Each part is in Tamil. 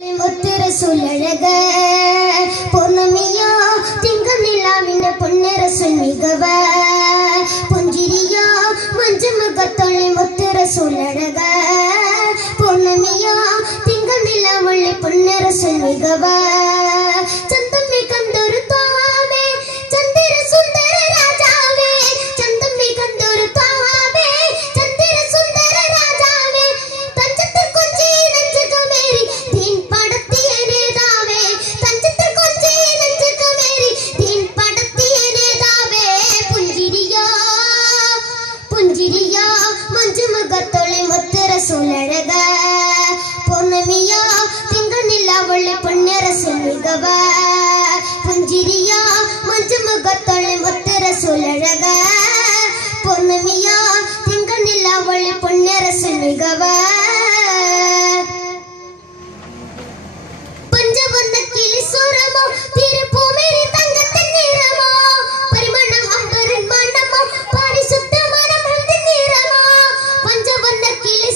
முத்திர சுழழக பொன்னமியா திங்க நிலாவின பொன்னர சுமிகவ புஞ்சிரியா மஞ்ச முகத்தொழி முத்திர சுழழக பொன்னமியா திங்க நிலாவள்ளி பொன்னர சுமிகவ நிலாவள்ளி பொன்னர சுமிகவ புஞ்சிரியா மஞ்சு முகத்தொளி முத்திர சுழழக பொன்னமியா திங்கள் நிலாவள்ளி பொன்னர சுமிகவ பஞ்சவர்ண கிளி சுரமோ திருப்பூமேரி தங்கத்தின் நிறமோ. பரிமள அம்பரின் மணமோ பரிசுத்தமான மனதின் நிறமோ. பஞ்சவர்ண கிளி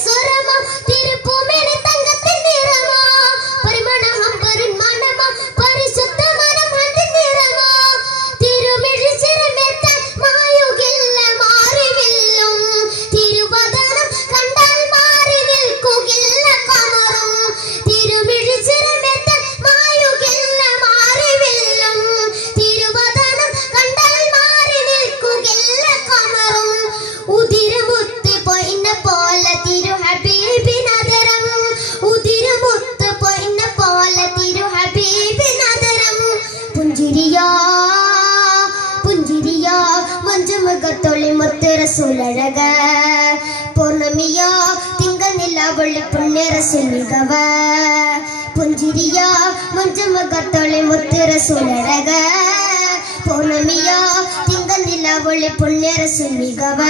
புஞ்சிரியா மஞ்சமக முகத்தொளி முத்திர சூழழக பௌர்ணமியா திங்கள் நிலாவள்ளி புன்னேர சுமிகவ புஞ்சிரியா மஞ்சமக முகத்தொளி முத்திர சூழழக பௌர்ணமியா திங்கள் நிலாவள்ளி புன்னேர சுமிகவ